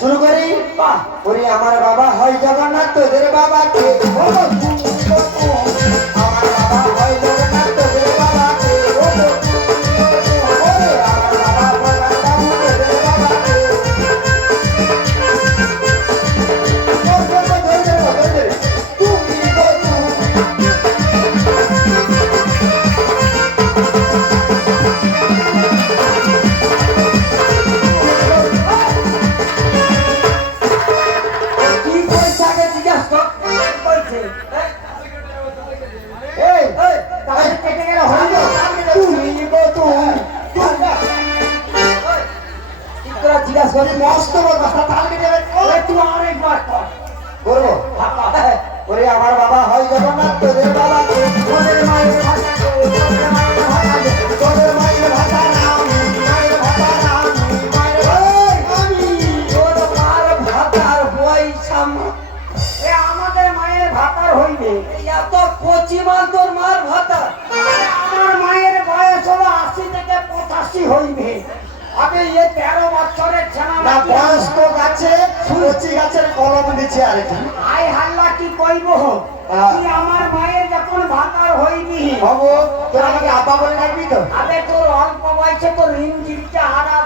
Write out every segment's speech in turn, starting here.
শুরু করি ওরে আমার বাবা হয় জগন্নাথ তোদের বাবা কে আমার বাবা হয় জগন্নাথ তোদের বাবা কে ওরে আমার বাবা ভগবান তোদের বাবা কে তুমি গো আমার বাবা হয় জগন্নাথ তোদের বাবা তোদের মায়ের ভাষা তোদের মায়ের ভাষা নাম মায়ের ভাষা নাম আমাদের মায়ের ভাতার হইবে এত কচিমান তোর মার ভাতা আমার মায়ের বয়স হলো 80 থেকে 85 হইবে আগে এ 13 বছরের ছেনা না বয়স তো গাছে কচি গাছের কলম দিচ্ছে আরেকটা আই হাল্লা কি কইব তুই আমার মায়ের যখন ভাতার হইবি হবো তোর আমাকে আপা বলে ডাকবি তো আবে তোর অল্প বয়সে তোর ইঞ্জিনটা হারাব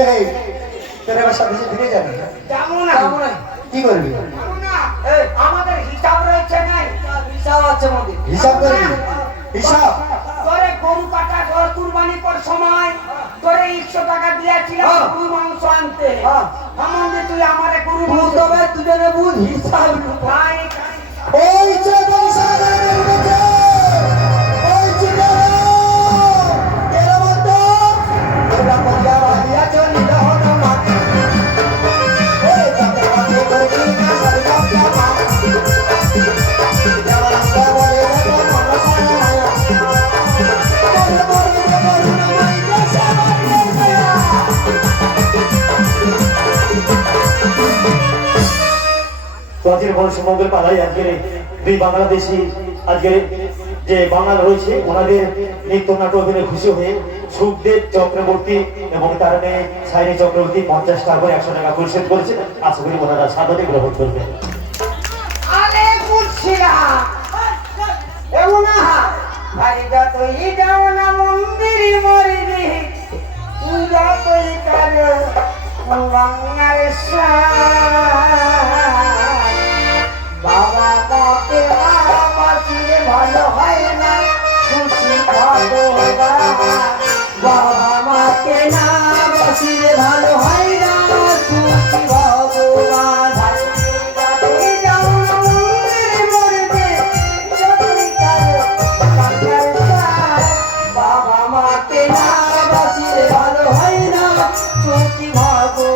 এই তোর এবার সাথে ফিরে যাবি যাবো না কি করবি যাবো না আমাদের হিসাব রয়েছে নাই হিসাব আছে আমাদের হিসাব করবি হিসাব তোরে গরু কাটা গরু কুরবানি কর সময় তোরে 100 টাকা দিয়েছিলাম গরু মাংস আনতে আমাকে তুই আমারে গরু মাংস তবে দুজনে বুঝ হিসাব খাই ওই যে বংশাগারে উঠেছে ওই যে এরা মত তোরা মরিয়া ভাইয়া চলি হন মা ওই তাতে বাকি করবি না সরকার জামা জামানটা বলে বলে মন সারা মায়া বলে বলে বলে মাই দেশে তোদের বংশমঙ্গল পাড়ায় আজকের দুই বাংলাদেশি আজকের যে বাঙাল রয়েছে ওনাদের নৃত্য নাটক খুশি হয়ে সুখদেব চক্রবর্তী এবং তার মেয়ে সাইনি চক্রবর্তী 50 টাকা করে 100 টাকা পরিশোধ করেছে আশা করি ওনারা সাদরে গ্রহণ করবেন আরে কুছিয়া এমনা ভাইগা তুই যাও না মন্দির মরিবি পূজা তুই কর বাংলার বাবা মাকে বাঁচিয়ে ভালো হয় না খুশি বাবা মাকে না বাঁচিয়ে ভালো হয় না খুশি ভগবান বাবা মাকে না বাঁচিয়ে ভালো হয় না খুশি ভগবান